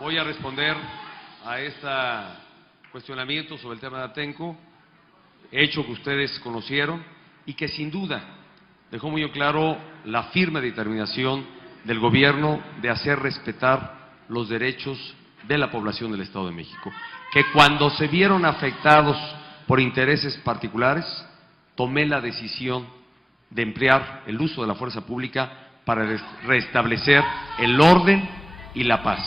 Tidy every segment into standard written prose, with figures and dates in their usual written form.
Voy a responder a este cuestionamiento sobre el tema de Atenco, hecho que ustedes conocieron y que sin duda dejó muy claro la firme determinación del gobierno de hacer respetar los derechos de la población del Estado de México, que cuando se vieron afectados por intereses particulares, tomé la decisión de emplear el uso de la fuerza pública para restablecer el orden y la paz.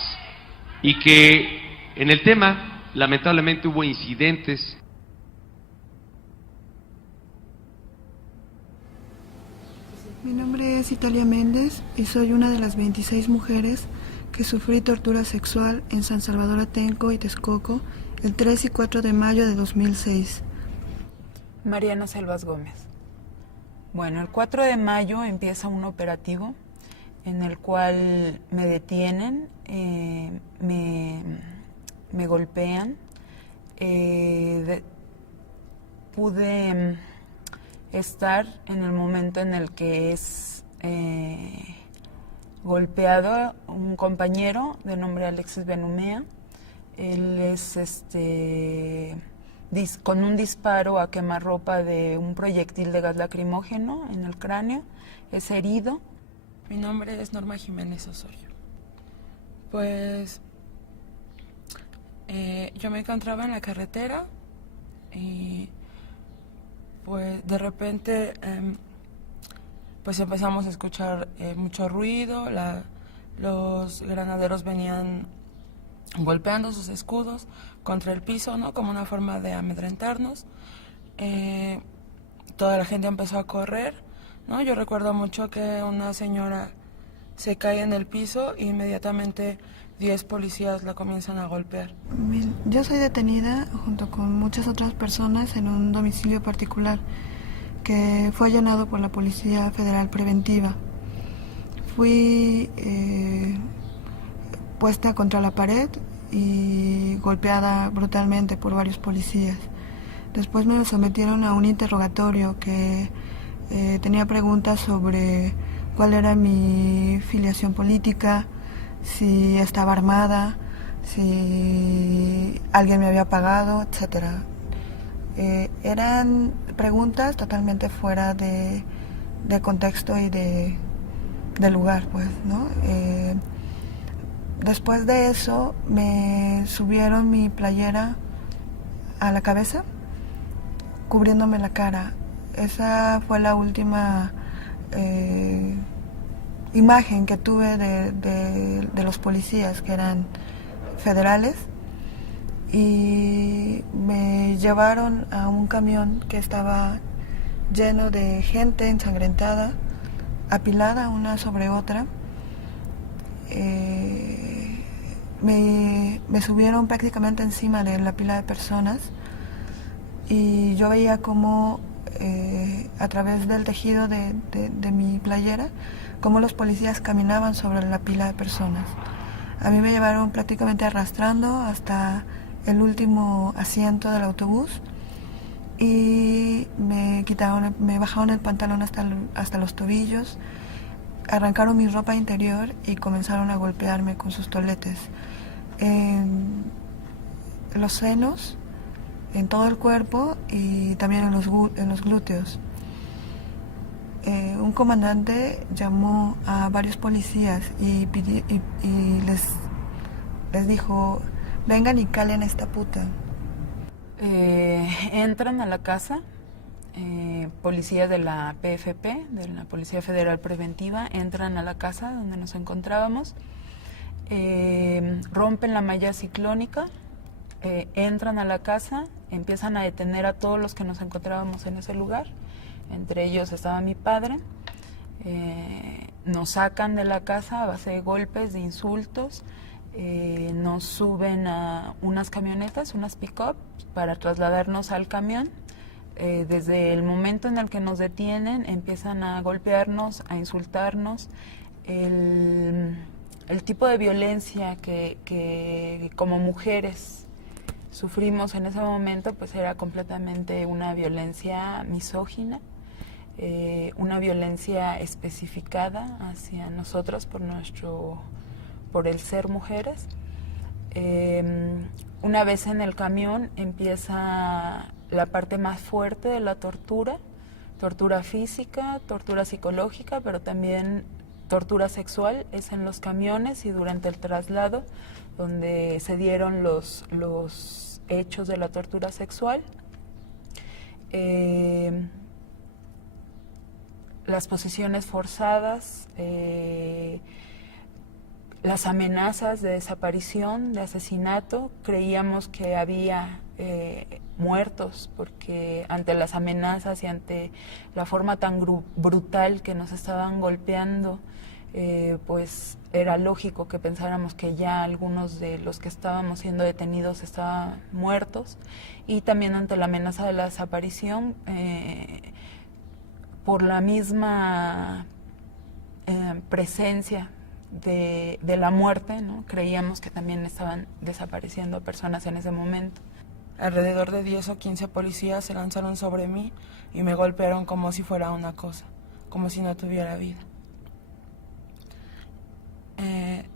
Y que en el tema, lamentablemente, hubo incidentes. Mi nombre es Italia Méndez y soy una de las 26 mujeres que sufrí tortura sexual en San Salvador Atenco y Texcoco el 3 y 4 de mayo de 2006. Mariana Selvas Gómez. Bueno, el 4 de mayo empieza un operativo en el cual me detienen, me golpean, pude estar en el momento en el que es golpeado un compañero de nombre Alexis Benumea. Él es con un disparo a quemarropa de un proyectil de gas lacrimógeno en el cráneo, es herido. Mi nombre es Norma Jiménez Osorio. Pues yo me encontraba en la carretera y pues de repente pues empezamos a escuchar mucho ruido, los granaderos venían golpeando sus escudos contra el piso, ¿no? Como una forma de amedrentarnos. Toda la gente empezó a correr, ¿no? Yo recuerdo mucho que una señora se cae en el piso e inmediatamente 10 policías la comienzan a golpear. Yo soy detenida junto con muchas otras personas en un domicilio particular que fue allanado por la Policía Federal Preventiva. Fui puesta contra la pared y golpeada brutalmente por varios policías. Después me sometieron a un interrogatorio que tenía preguntas sobre cuál era mi filiación política, si estaba armada, si alguien me había pagado, etc. Eran preguntas totalmente fuera de contexto y de lugar, pues, ¿no? Después de eso me subieron mi playera a la cabeza, cubriéndome la cara. Esa fue la última imagen que tuve de los policías, que eran federales, y me llevaron a un camión que estaba lleno de gente ensangrentada, apilada una sobre otra. Me subieron prácticamente encima de la pila de personas y yo veía cómo a través del tejido de mi playera, cómo los policías caminaban sobre la pila de personas. A mí me llevaron prácticamente arrastrando hasta el último asiento del autobús y me bajaron el pantalón hasta los tobillos, arrancaron mi ropa interior y comenzaron a golpearme con sus toletes en los senos, en todo el cuerpo y también en los glúteos. Un comandante llamó a varios policías y les dijo: vengan y calen a esta puta. Entran a la casa, policías de la PFP, de la Policía Federal Preventiva, entran a la casa donde nos encontrábamos, rompen la malla ciclónica, entran a la casa, empiezan a detener a todos los que nos encontrábamos en ese lugar. Entre ellos estaba mi padre. Nos sacan de la casa a base de golpes, de insultos. Nos suben a unas camionetas, unas pick-up, para trasladarnos al camión. Desde el momento en el que nos detienen, empiezan a golpearnos, a insultarnos. El tipo de violencia que como mujeres sufrimos en ese momento, pues era completamente una violencia misógina, una violencia especificada hacia nosotros por el ser mujeres. Una vez en el camión empieza la parte más fuerte de la tortura, tortura física, tortura psicológica, pero también tortura sexual. Es en los camiones y durante el traslado donde se dieron los hechos de la tortura sexual. Las posiciones forzadas, las amenazas de desaparición, de asesinato. Creíamos que había muertos, porque ante las amenazas y ante la forma tan brutal que nos estaban golpeando, pues era lógico que pensáramos que ya algunos de los que estábamos siendo detenidos estaban muertos. Y también ante la amenaza de la desaparición, por la misma presencia de la muerte, ¿no? Creíamos que también estaban desapareciendo personas en ese momento. Alrededor de 10 o 15 policías se lanzaron sobre mí y me golpearon como si fuera una cosa, como si no tuviera vida.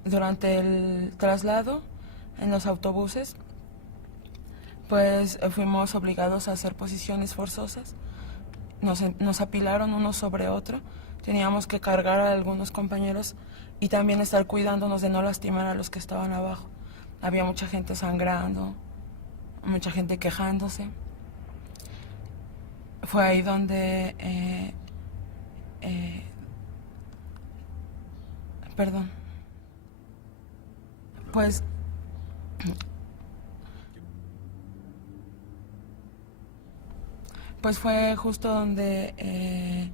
Durante el traslado en los autobuses, pues fuimos obligados a hacer posiciones forzosas. Nos apilaron uno sobre otro. Teníamos que cargar a algunos compañeros y también estar cuidándonos de no lastimar a los que estaban abajo. Había mucha gente sangrando, mucha gente quejándose. Fue ahí donde pues fue justo donde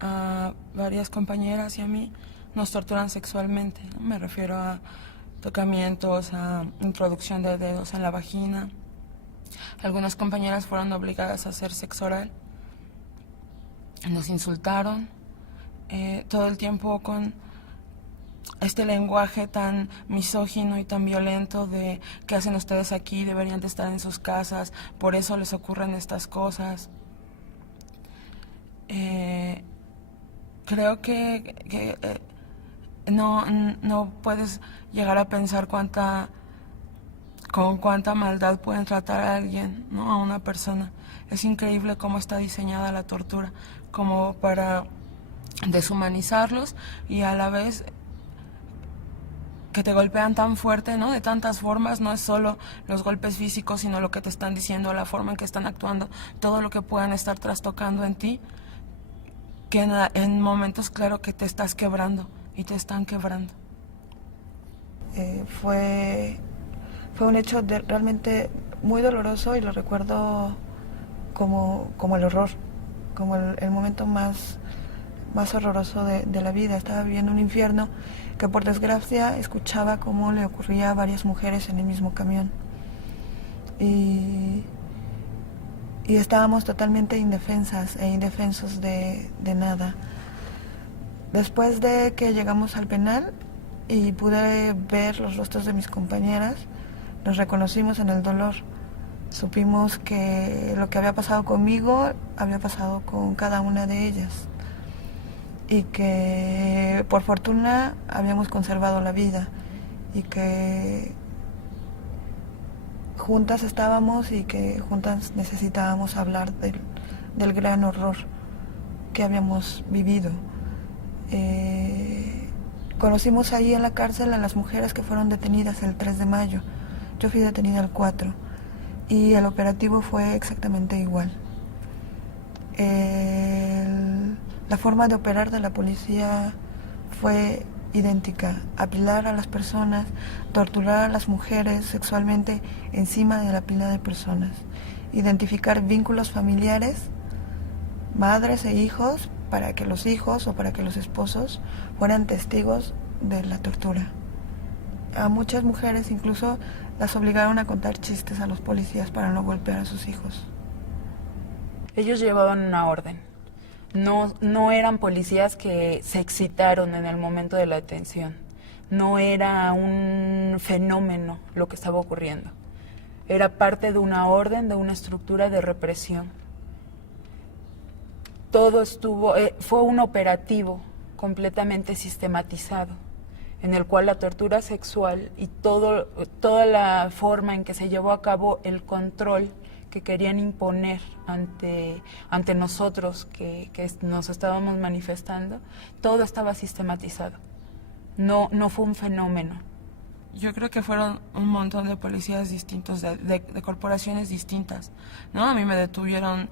a varias compañeras y a mí nos torturan sexualmente, ¿no? Me refiero a tocamientos, a introducción de dedos en la vagina. Algunas compañeras fueron obligadas a hacer sexo oral. Nos insultaron todo el tiempo con este lenguaje tan misógino y tan violento de ¿qué hacen ustedes aquí? Deberían de estar en sus casas, por eso les ocurren estas cosas. Creo que no puedes llegar a pensar con cuánta maldad pueden tratar a alguien, ¿no? A una persona. Es increíble cómo está diseñada la tortura, como para deshumanizarlos y a la vez que te golpean tan fuerte, ¿no? De tantas formas. No es solo los golpes físicos, sino lo que te están diciendo, la forma en que están actuando, todo lo que puedan estar trastocando en ti, que en momentos, claro, que te estás quebrando y te están quebrando. Fue un hecho realmente muy doloroso y lo recuerdo como el horror, como el momento más horroroso de la vida. Estaba viviendo un infierno que por desgracia escuchaba cómo le ocurría a varias mujeres en el mismo camión. Y estábamos totalmente indefensas e indefensos de nada. Después de que llegamos al penal y pude ver los rostros de mis compañeras, nos reconocimos en el dolor. Supimos que lo que había pasado conmigo había pasado con cada una de ellas y que por fortuna habíamos conservado la vida y que juntas estábamos y que juntas necesitábamos hablar del gran horror que habíamos vivido. Conocimos ahí en la cárcel a las mujeres que fueron detenidas el 3 de mayo. Yo fui detenida el 4 y el operativo fue exactamente igual. La forma de operar de la policía fue idéntica: apilar a las personas, torturar a las mujeres sexualmente encima de la pila de personas, identificar vínculos familiares, madres e hijos, para que los hijos o para que los esposos fueran testigos de la tortura. A muchas mujeres incluso las obligaron a contar chistes a los policías para no golpear a sus hijos. Ellos llevaban una orden. No eran policías que se excitaron en el momento de la detención. No era un fenómeno lo que estaba ocurriendo. Era parte de una orden, de una estructura de represión. Todo fue un operativo completamente sistematizado, en el cual la tortura sexual y toda la forma en que se llevó a cabo el control que querían imponer ante nosotros que nos estábamos manifestando, todo estaba sistematizado. No fue un fenómeno. Yo creo que fueron un montón de policías distintos, de corporaciones distintas, ¿no? A mí me detuvieron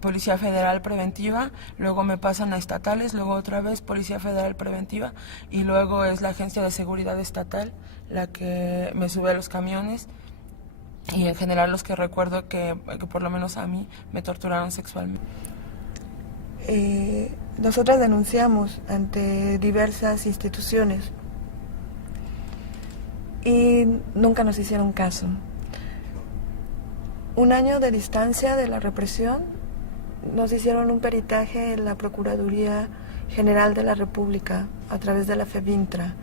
Policía Federal Preventiva, luego me pasan a estatales, luego otra vez Policía Federal Preventiva y luego es la Agencia de Seguridad Estatal la que me sube a los camiones y en general los que recuerdo que por lo menos a mí me torturaron sexualmente. Nosotras denunciamos ante diversas instituciones y nunca nos hicieron caso. Un año de distancia de la represión, nos hicieron un peritaje en la Procuraduría General de la República a través de la FEBINTRA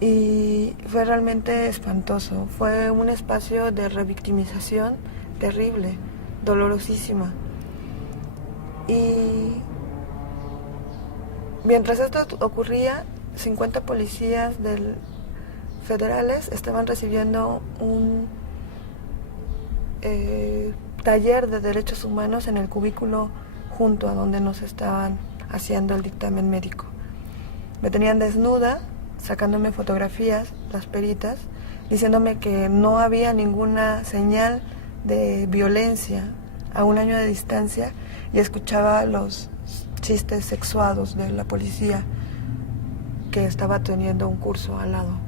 y fue realmente espantoso. Fue un espacio de revictimización terrible, dolorosísima. Y mientras esto ocurría, 50 policías federales estaban recibiendo un taller de derechos humanos en el cubículo junto a donde nos estaban haciendo el dictamen médico. Me tenían desnuda, sacándome fotografías, las peritas, diciéndome que no había ninguna señal de violencia a un año de distancia y escuchaba los chistes sexuados de la policía que estaba teniendo un curso al lado.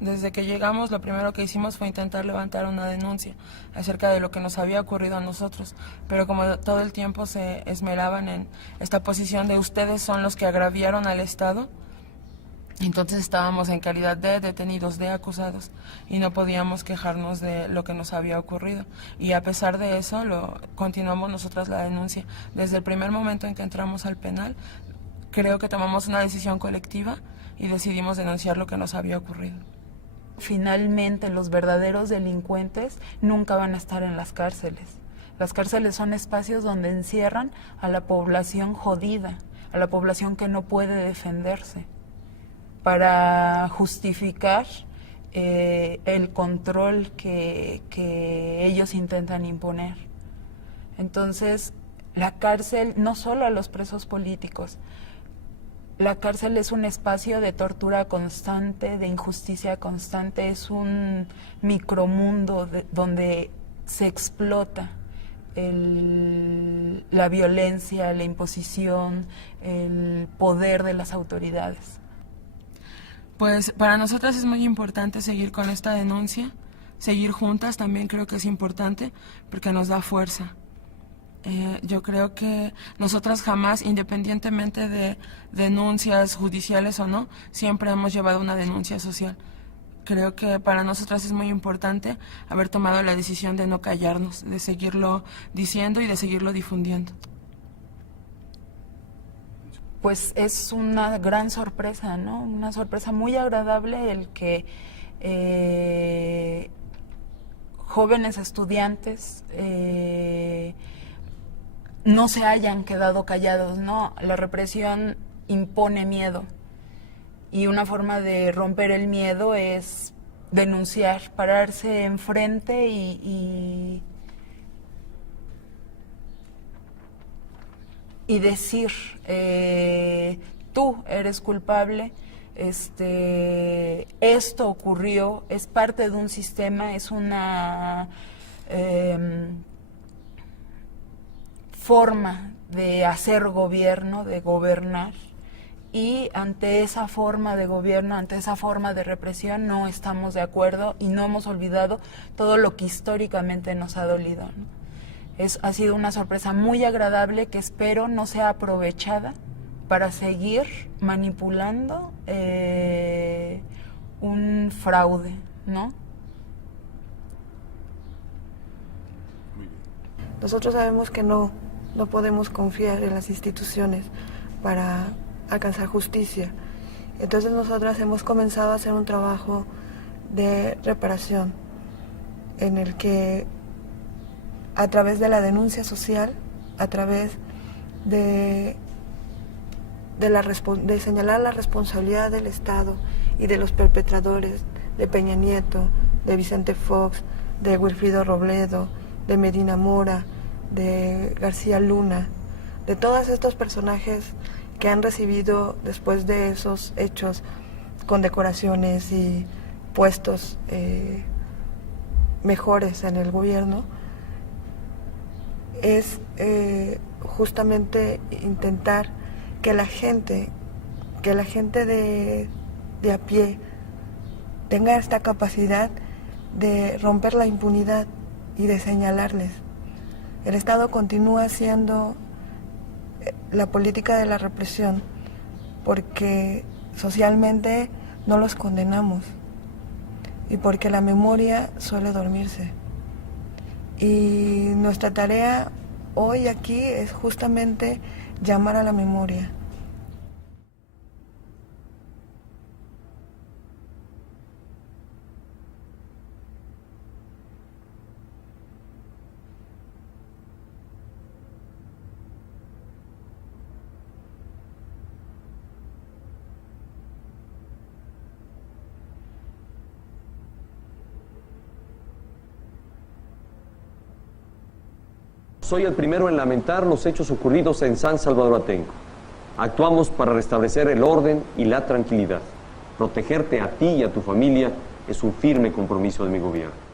Desde que llegamos, lo primero que hicimos fue intentar levantar una denuncia acerca de lo que nos había ocurrido a nosotros, pero como todo el tiempo se esmeraban en esta posición de ustedes son los que agraviaron al Estado, entonces estábamos en calidad de detenidos, de acusados, y no podíamos quejarnos de lo que nos había ocurrido. Y a pesar de eso, continuamos nosotras la denuncia. Desde el primer momento en que entramos al penal, creo que tomamos una decisión colectiva y decidimos denunciar lo que nos había ocurrido. Finalmente, los verdaderos delincuentes nunca van a estar en las cárceles. Las cárceles son espacios donde encierran a la población jodida, a la población que no puede defenderse, para justificar el control que ellos intentan imponer. Entonces, la cárcel, no solo a los presos políticos, la cárcel es un espacio de tortura constante, de injusticia constante, es un micromundo donde se explota la violencia, la imposición, el poder de las autoridades. Pues para nosotras es muy importante seguir con esta denuncia, seguir juntas también creo que es importante porque nos da fuerza. Yo creo que nosotras jamás, independientemente de denuncias judiciales o no, siempre hemos llevado una denuncia social. Creo que para nosotras es muy importante haber tomado la decisión de no callarnos, de seguirlo diciendo y de seguirlo difundiendo. Pues es una gran sorpresa, ¿no? Una sorpresa muy agradable el que jóvenes estudiantes no se hayan quedado callados, ¿no? La represión impone miedo y una forma de romper el miedo es denunciar, pararse enfrente y decir, tú eres culpable, esto ocurrió, es parte de un sistema, es una forma de hacer gobierno, de gobernar, y ante esa forma de gobierno, ante esa forma de represión no estamos de acuerdo y no hemos olvidado todo lo que históricamente nos ha dolido, ¿no? Ha sido una sorpresa muy agradable que espero no sea aprovechada para seguir manipulando un fraude, ¿no? Nosotros sabemos que no podemos confiar en las instituciones para alcanzar justicia. Entonces nosotras hemos comenzado a hacer un trabajo de reparación en el que a través de la denuncia social, a través de de señalar la responsabilidad del Estado y de los perpetradores, de Peña Nieto, de Vicente Fox, de Wilfrido Robledo, de Medina Mora, de García Luna, de todos estos personajes que han recibido después de esos hechos condecoraciones y puestos mejores en el gobierno, es justamente intentar que la gente de a pie tenga esta capacidad de romper la impunidad y de señalarles. El Estado continúa haciendo la política de la represión porque socialmente no los condenamos y porque la memoria suele dormirse. Y nuestra tarea hoy aquí es justamente llamar a la memoria. Soy el primero en lamentar los hechos ocurridos en San Salvador Atenco. Actuamos para restablecer el orden y la tranquilidad. Protegerte a ti y a tu familia es un firme compromiso de mi gobierno.